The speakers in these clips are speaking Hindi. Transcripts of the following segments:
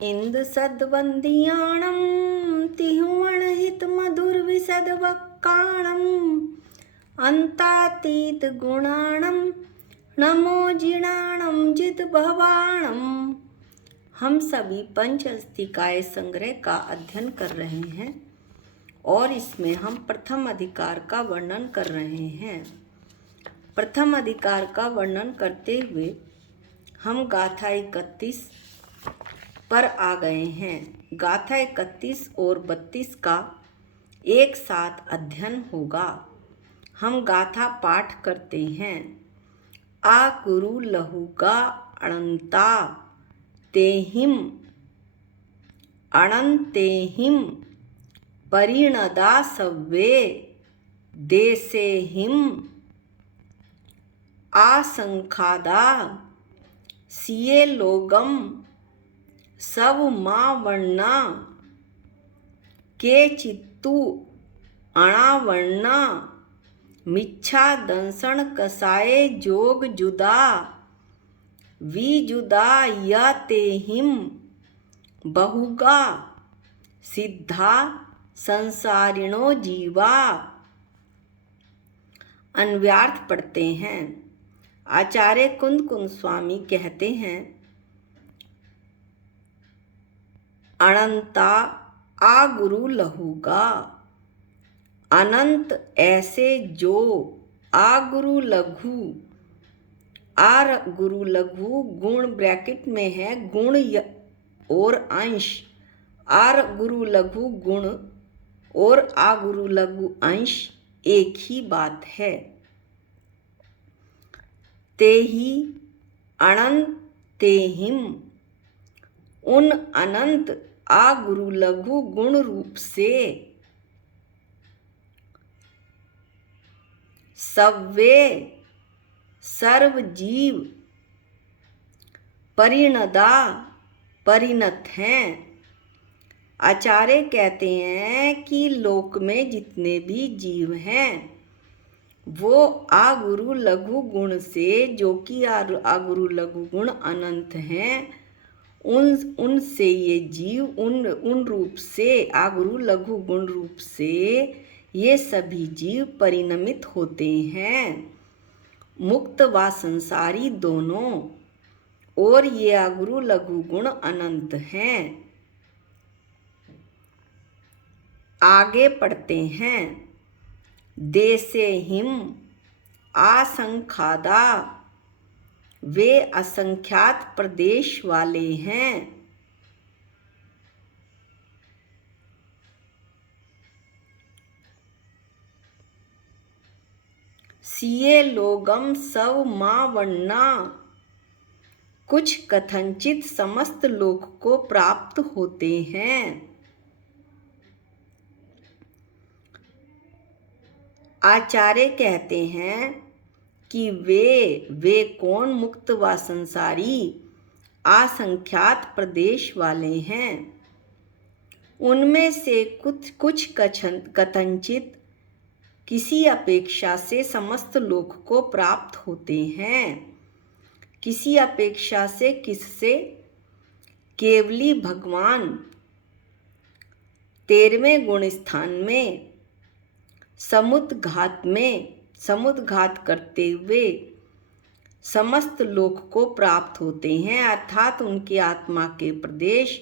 इंद सद्वंदियाणं तिहुवणहित मधुर विशद वक्काणं अंतातीत गुणाणं नमो जिणाणं जित भवाणं। हम सभी पंच अस्थिकाय संग्रह का अध्ययन कर रहे हैं और इसमें हम प्रथम अधिकार का वर्णन कर रहे हैं। प्रथम अधिकार का वर्णन करते हुए हम गाथा 31 पर आ गए हैं। गाथा 31 और 32 का एक साथ अध्ययन होगा। हम गाथा पाठ करते हैं। आ गुरु लहुगा अनंता तेहिम अनंतेहिम परिणदा सव्वे देसेहिम आसंखादा सिये लोगम सब माँ वर्णा के चित्तु अणावर्णा मिच्छा दंसण कसाए जोग जुदा विजुदा य तेहिम बहुगा सिद्धा संसारिणो जीवा। अन्व्यार्थ पढ़ते हैं। आचार्य कुंद कुंद स्वामी कहते हैं, अनंता आ गुरु लहुगा, अनंत ऐसे जो आ गुरु लघु, आ गुरु लघु गुण ब्रैकेट में है, गुण और अंश, आर गुरु लघु गुण और आ गुरु लघु अंश एक ही बात है। तेहि अनंत तेहिम उन अनंत आ गुरु लघु गुण रूप से सव्वे सर्व जीव परिणदा परिणत हैं। आचार्य कहते हैं कि लोक में जितने भी जीव हैं वो आ गुरु लघु गुण से, जो कि आ गुरु लघु गुण अनंत हैं, उनसे ये जीव उन रूप से, आ गुरु लघु गुण रूप से ये सभी जीव परिणमित होते हैं, मुक्त व संसारी दोनों। और ये आ गुरु लघु गुण अनंत हैं। आगे पढ़ते हैं। देसे हिम आसंखादा वे असंख्यात प्रदेश वाले हैं। सिये लोगम सब माँ वर्णा कुछ कथनचित समस्त लोक को प्राप्त होते हैं। आचार्य कहते हैं कि वे कौन मुक्त व संसारी असंख्यात प्रदेश वाले हैं। उनमें से कुछ कथनचित किसी अपेक्षा से समस्त लोक को प्राप्त होते हैं। किसी अपेक्षा से किससे? केवली भगवान 13वें गुण स्थान में समुद्घात करते हुए समस्त लोक को प्राप्त होते हैं, अर्थात उनकी आत्मा के प्रदेश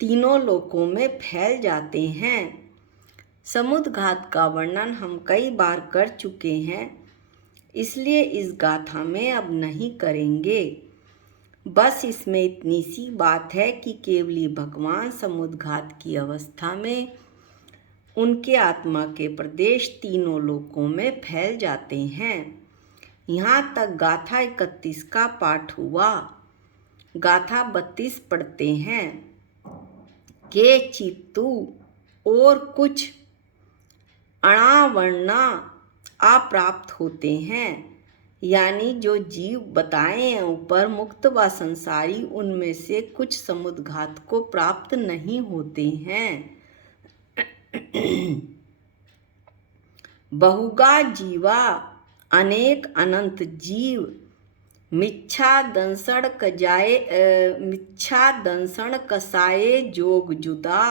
तीनों लोकों में फैल जाते हैं। समुद्घात का वर्णन हम कई बार कर चुके हैं, इसलिए इस गाथा में अब नहीं करेंगे। बस इसमें इतनी सी बात है कि केवली भगवान समुद्घात की अवस्था में उनके आत्मा के प्रदेश तीनों लोकों में फैल जाते हैं। यहाँ तक गाथा 31 का पाठ हुआ। गाथा 32 पढ़ते हैं। के चित्तु और कुछ अणावर्णा अप्राप्त होते हैं, यानी जो जीव बताए हैं ऊपर मुक्त व संसारी, उनमें से कुछ समुद्घात को प्राप्त नहीं होते हैं। बहुगा जीवा अनेक अनंत जीव मिच्छा दंसण कसाये जोग जुदा,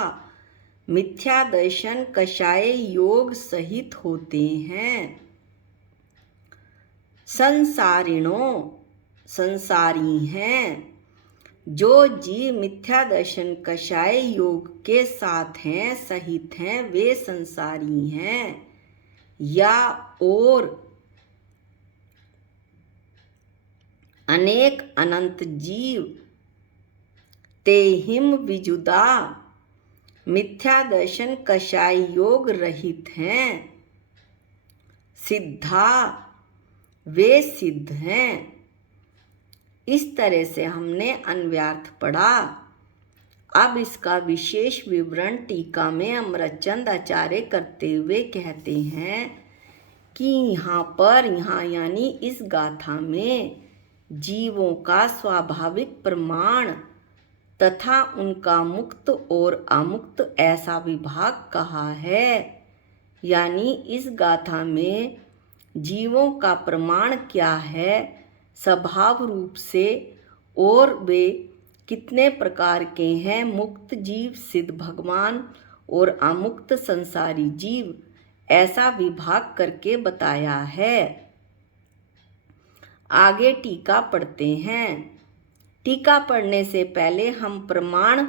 मिथ्या दर्शन कषाय योग सहित होते हैं। संसारी हैं। जो जीव मिथ्या दर्शन कषाय योग के साथ हैं, सहित हैं, वे संसारी हैं। या और अनेक अनंत जीव तेहिम विजुदा, मिथ्या दर्शन कषाय योग रहित हैं। सिद्धा, वे सिद्ध हैं। इस तरह से हमने अन्वयार्थ पढ़ा। अब इसका विशेष विवरण टीका में अमरचंद आचार्य करते हुए कहते हैं कि यहाँ यानी इस गाथा में जीवों का स्वाभाविक प्रमाण तथा उनका मुक्त और अमुक्त ऐसा विभाग कहा है। यानी इस गाथा में जीवों का प्रमाण क्या है स्वभाव रूप से, और वे कितने प्रकार के हैं, मुक्त जीव, सिद्ध भगवान और अमुक्त संसारी जीव, ऐसा विभाग करके बताया है। आगे टीका पढ़ते हैं। टीका पढ़ने से पहले हम प्रमाण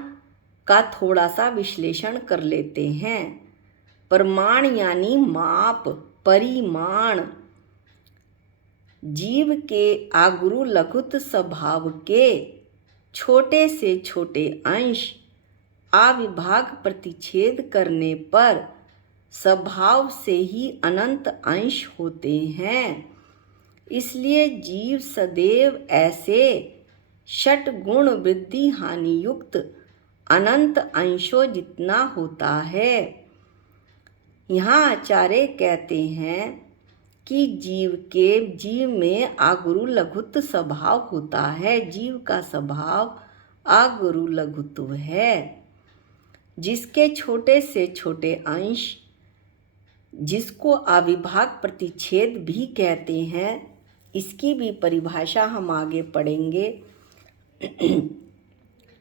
का थोड़ा सा विश्लेषण कर लेते हैं। प्रमाण यानी माप, परिमाण। जीव के आगुरु लघुत स्वभाव के छोटे से छोटे अंश अविभाग प्रतिच्छेद करने पर स्वभाव से ही अनंत अंश होते हैं। इसलिए जीव सदैव ऐसे षट गुण वृद्धि हानि युक्त अनंत अंशों जितना होता है। यहाँ आचार्य कहते हैं कि जीव में आगुरु लघुत्व स्वभाव होता है। जीव का स्वभाव आगुरु लघुत्व है, जिसके छोटे से छोटे अंश, जिसको अविभाग प्रतिच्छेद भी कहते हैं, इसकी भी परिभाषा हम आगे पढ़ेंगे।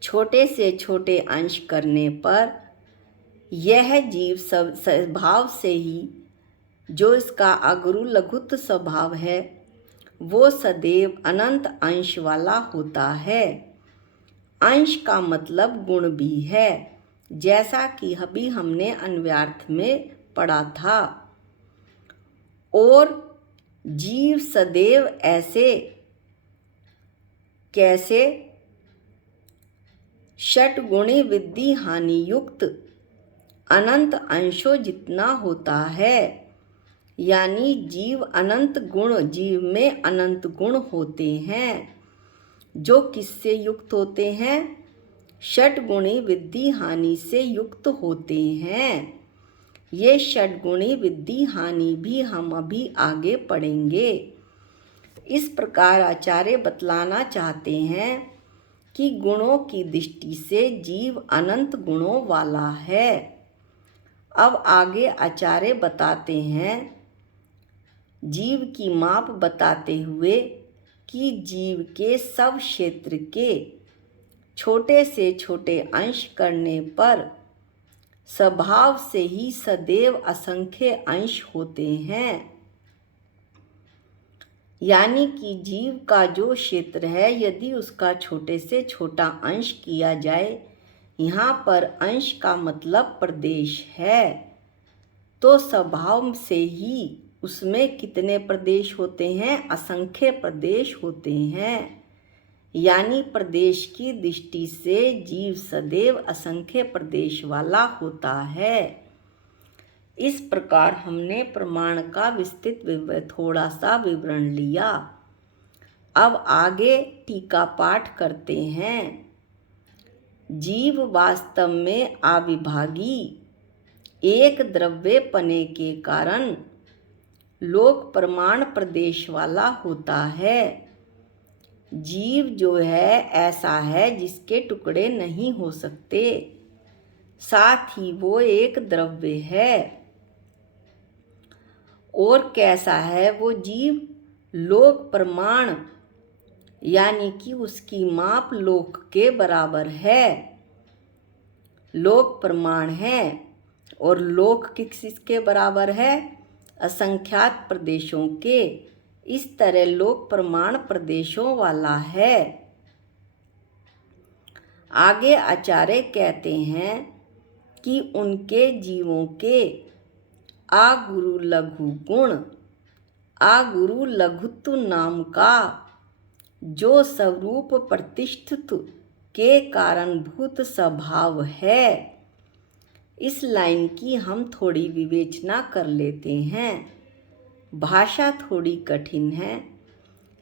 छोटे से छोटे अंश करने पर यह जीव स्वभाव से ही, जो इसका आगुरु लघुत्व स्वभाव है, वो सदैव अनंत अंश वाला होता है। अंश का मतलब गुण भी है, जैसा कि अभी हमने अन्वयार्थ में पढ़ा था। और जीव सदैव ऐसे कैसे षटगुणी वृद्धि हानि युक्त अनंत अंशों जितना होता है। यानी जीव में अनंत गुण होते हैं, जो किससे युक्त होते हैं? षटगुणी वृद्धि हानि से युक्त होते हैं। ये षटगुणी वृद्धि हानि भी हम अभी आगे पढ़ेंगे। इस प्रकार आचार्य बतलाना चाहते हैं कि गुणों की दृष्टि से जीव अनंत गुणों वाला है। अब आगे आचार्य बताते हैं जीव की माप बताते हुए कि जीव के सब क्षेत्र के छोटे से छोटे अंश करने पर स्वभाव से ही सदैव असंख्य अंश होते हैं। यानी कि जीव का जो क्षेत्र है, यदि उसका छोटे से छोटा अंश किया जाए, यहाँ पर अंश का मतलब प्रदेश है, तो स्वभाव से ही उसमें कितने प्रदेश होते हैं? असंख्य प्रदेश होते हैं। यानी प्रदेश की दृष्टि से जीव सदैव असंख्य प्रदेश वाला होता है। इस प्रकार हमने प्रमाण का विस्तृत थोड़ा सा विवरण लिया। अब आगे टीका पाठ करते हैं। जीव वास्तव में अविभागी एक द्रव्य पने के कारण लोक प्रमाण प्रदेश वाला होता है। जीव जो है ऐसा है जिसके टुकड़े नहीं हो सकते, साथ ही वो एक द्रव्य है। और कैसा है वो जीव? लोक प्रमाण यानी कि उसकी माप लोक के बराबर है। लोक प्रमाण है और लोक किसके बराबर है? असंख्यात प्रदेशों के। इस तरह लोक प्रमाण प्रदेशों वाला है। आगे आचार्य कहते हैं कि उनके जीवों के आगुरु लघु गुण, आगुरु लघुत्व नाम का जो स्वरूप प्रतिष्ठित के कारणभूत स्वभाव है। इस लाइन की हम थोड़ी विवेचना कर लेते हैं। भाषा थोड़ी कठिन है,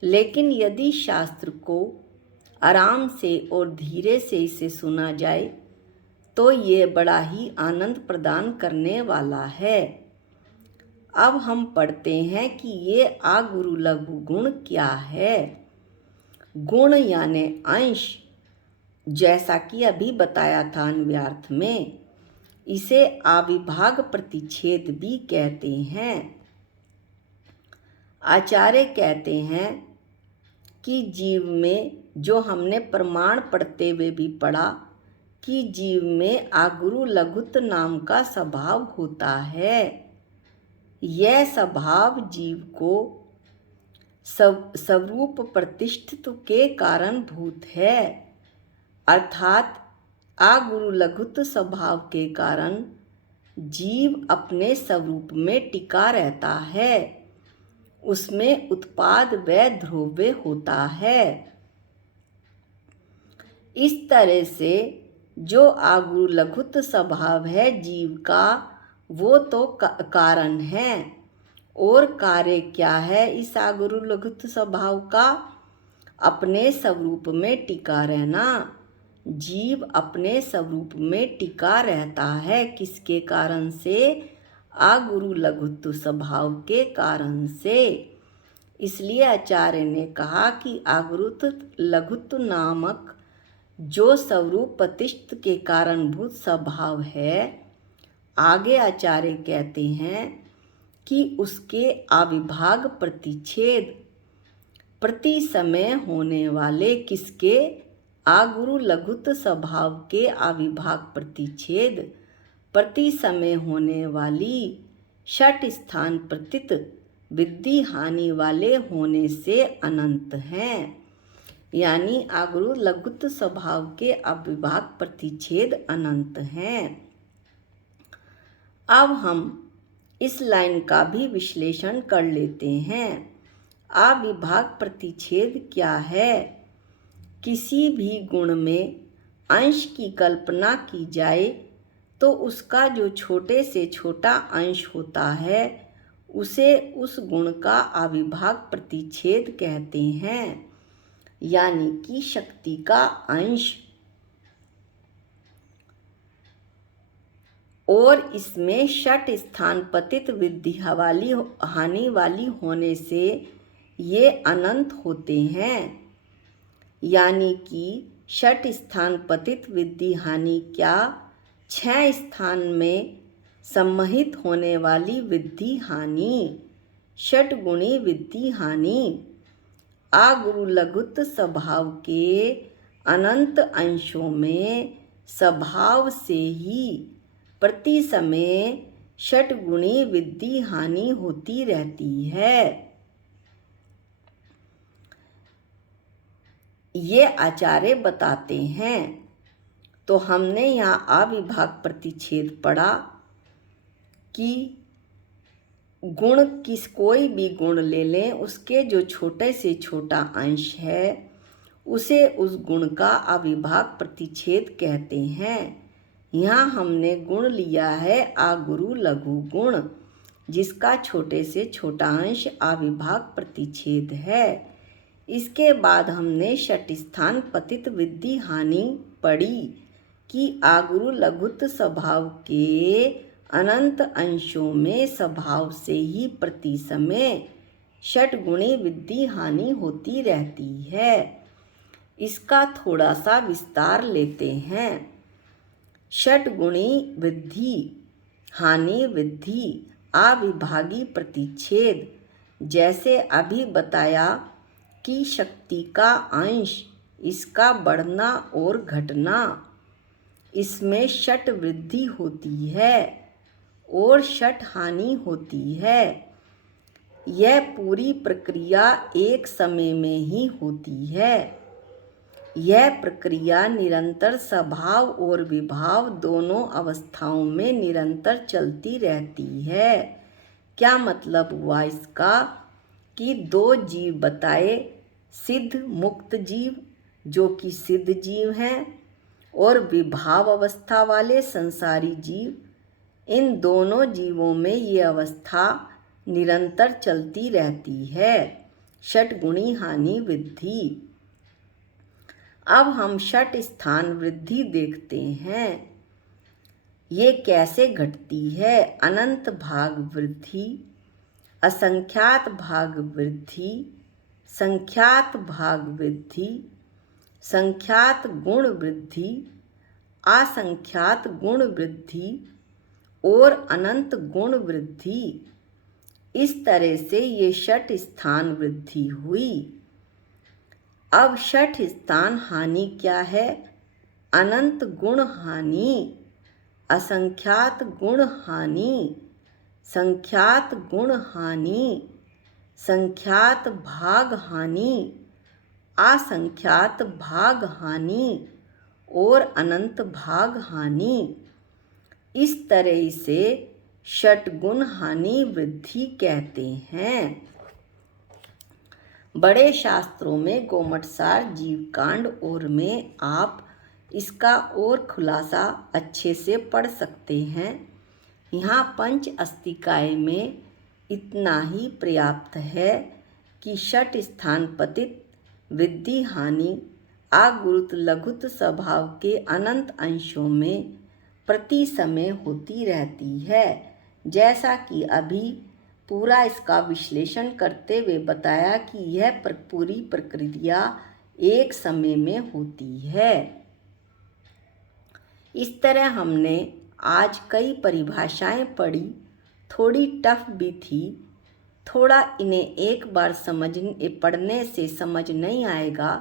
लेकिन यदि शास्त्र को आराम से और धीरे से इसे सुना जाए तो ये बड़ा ही आनंद प्रदान करने वाला है। अब हम पढ़ते हैं कि ये आगुरु लघु गुण क्या है। गुण यानी अंश, जैसा कि अभी बताया था अन्वयार्थ में। इसे अविभाग प्रतिच्छेद भी कहते हैं। आचार्य कहते हैं कि जीव में, जो हमने प्रमाण पढ़ते हुए भी पढ़ा, कि जीव में आगुरु लघुत्व नाम का स्वभाव होता है। यह स्वभाव जीव को स्वरूप प्रतिष्ठित के कारणभूत है, अर्थात आगुरु लघुत्व स्वभाव के कारण जीव अपने स्वरूप में टिका रहता है, उसमें उत्पाद व ध्रुव्य होता है। इस तरह से जो आगुरु लघुत्व स्वभाव है जीव का, वो तो कारण है। और कार्य क्या है इस आगुरु लघुत्व स्वभाव का? अपने स्वरूप में टिका रहना। जीव अपने स्वरूप में टिका रहता है किसके कारण से? आगुरु लघुत्व स्वभाव के कारण से। इसलिए आचार्य ने कहा कि आगुरु लघुत्व नामक जो स्वरूप प्रतिष्ठित के कारणभूत स्वभाव है, आगे आचार्य कहते हैं कि उसके अविभाग प्रतिच्छेद, प्रति समय होने वाले किसके? आगुरु लघुत्व स्वभाव के अविभाग प्रतिच्छेद, प्रति समय होने वाली षट स्थान प्रतित विद्धि हानि वाले होने से अनंत हैं। यानी आगुरु लघुत्व स्वभाव के अविभाग प्रतिच्छेद अनंत हैं। अब हम इस लाइन का भी विश्लेषण कर लेते हैं। अविभाग प्रतिच्छेद क्या है? किसी भी गुण में अंश की कल्पना की जाए तो उसका जो छोटे से छोटा अंश होता है उसे उस गुण का अविभाग प्रतिच्छेद कहते हैं, यानी कि शक्ति का अंश। और इसमें षट स्थान पतित विद्धि हानि वाली होने से ये अनंत होते हैं। यानी कि षट स्थान पतित विद्धि हानि क्या? 6 स्थान में सम्मोहित होने वाली विद्धि हानि, षट गुणी विद्धि हानि। आगुरु लघुत्व स्वभाव के अनंत अंशों में स्वभाव से ही प्रति समय षट गुणी विद्धि हानि होती रहती है। ये आचार्य बताते हैं। तो हमने यहाँ अविभाग प्रतिच्छेद पढ़ा कि गुण कोई भी गुण ले लें, उसके जो छोटे से छोटा अंश है उसे उस गुण का अविभाग प्रतिच्छेद कहते हैं। यहाँ हमने गुण लिया है आगुरु लघु गुण, जिसका छोटे से छोटा अंश अविभाग प्रतिच्छेद है। इसके बाद हमने षट स्थान पतित विद्धि हानि पढ़ी कि आगुरु लघुत्व स्वभाव के अनंत अंशों में स्वभाव से ही प्रति समय षट गुणी विद्धि हानि होती रहती है। इसका थोड़ा सा विस्तार लेते हैं। षट गुणी विद्धि हानि विद्धि अविभागी प्रतिच्छेद, जैसे अभी बताया की शक्ति का अंश, इसका बढ़ना और घटना, इसमें षट वृद्धि होती है और षट हानि होती है। यह पूरी प्रक्रिया एक समय में ही होती है। यह प्रक्रिया निरंतर स्वभाव और विभाव दोनों अवस्थाओं में निरंतर चलती रहती है। क्या मतलब हुआ इसका कि दो जीव बताए, सिद्ध मुक्त जीव जो कि सिद्ध जीव हैं और विभाव अवस्था वाले संसारी जीव। इन दोनों जीवों में ये अवस्था निरंतर चलती रहती है, षटगुणी हानि वृद्धि। अब हम षट स्थान वृद्धि देखते हैं। ये कैसे घटती है? अनंत भाग वृद्धि, असंख्यात भाग वृद्धि, संख्यात भाग वृद्धि, संख्यात गुण वृद्धि, असंख्यात गुण वृद्धि और अनंत गुण वृद्धि। इस तरह से ये षट स्थान वृद्धि हुई। अब षट स्थान हानि क्या है? अनंत गुण हानि, असंख्यात गुण हानि, संख्यात गुण हानि, संख्यात भाग हानि, असंख्यात भाग हानि और अनंत भाग हानि। इस तरह से षटगुण हानि वृद्धि कहते हैं। बड़े शास्त्रों में गोमटसार, जीवकांड और में आप इसका और खुलासा अच्छे से पढ़ सकते हैं। यहाँ पंच अस्तिकाय में इतना ही पर्याप्त है कि षट स्थान पतित वृद्धि हानि आगुरुत लघुत स्वभाव के अनंत अंशों में प्रति समय होती रहती है। जैसा कि अभी पूरा इसका विश्लेषण करते हुए बताया कि यह पूरी प्रक्रिया एक समय में होती है। इस तरह हमने आज कई परिभाषाएं पढ़ी, थोड़ी टफ भी थी। थोड़ा इन्हें एक बार पढ़ने से समझ नहीं आएगा।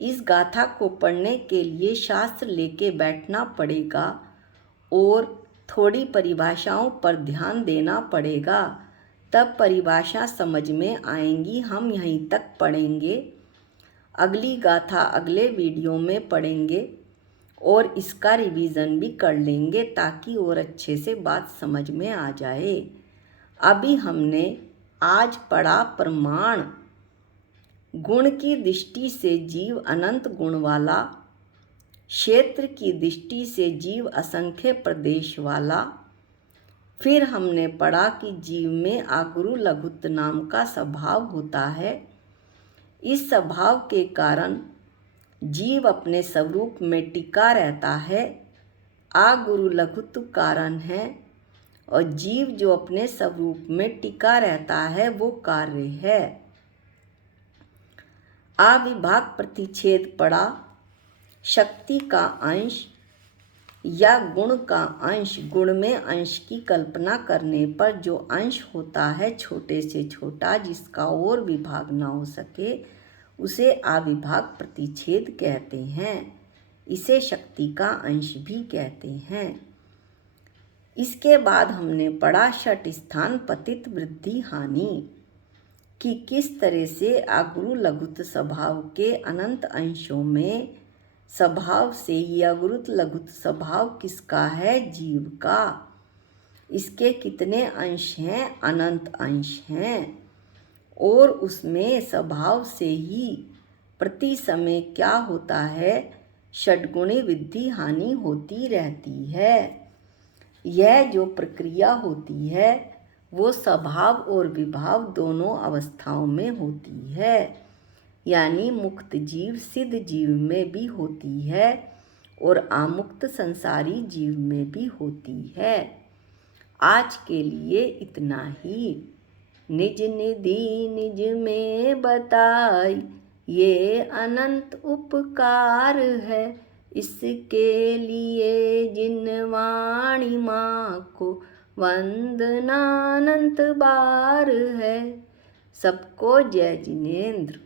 इस गाथा को पढ़ने के लिए शास्त्र लेके बैठना पड़ेगा और थोड़ी परिभाषाओं पर ध्यान देना पड़ेगा, तब परिभाषा समझ में आएंगी। हम यहीं तक पढ़ेंगे, अगली गाथा अगले वीडियो में पढ़ेंगे और इसका रिवीजन भी कर लेंगे ताकि और अच्छे से बात समझ में आ जाए। अभी हमने आज पढ़ा प्रमाण। गुण की दृष्टि से जीव अनंत गुण वाला, क्षेत्र की दृष्टि से जीव असंख्य प्रदेश वाला। फिर हमने पढ़ा कि जीव में आगुरु लघुत्व नाम का स्वभाव होता है। इस स्वभाव के कारण जीव अपने स्वरूप में टिका रहता है। आगुरु लघुत्व कारण है और जीव जो अपने स्वरूप में टिका रहता है वो कार्य है। अविभाग प्रतिच्छेद पड़ा। शक्ति का अंश या गुण का अंश, गुण में अंश की कल्पना करने पर जो अंश होता है छोटे से छोटा, जिसका और विभाग ना हो सके, उसे अविभाग प्रतिच्छेद कहते हैं। इसे शक्ति का अंश भी कहते हैं। इसके बाद हमने पढ़ा षट स्थान पतित वृद्धि हानि कि किस तरह से आगुरु लघुत्व स्वभाव के अनंत अंशों में स्वभाव से ही अगुरुत लघुत्व स्वभाव किसका है? जीव का। इसके कितने अंश हैं? अनंत अंश हैं। और उसमें स्वभाव से ही प्रति समय क्या होता है? षटगुणी वृद्धि हानि होती रहती है। यह जो प्रक्रिया होती है वो स्वभाव और विभाव दोनों अवस्थाओं में होती है, यानी मुक्त जीव सिद्ध जीव में भी होती है और अमुक्त संसारी जीव में भी होती है। आज के लिए इतना ही। निज निधि निज में बताई, ये अनंत उपकार है। इसके लिए जिन वाणी माँ को वंदना अनंत बार है। सबको जय जिनेंद्र।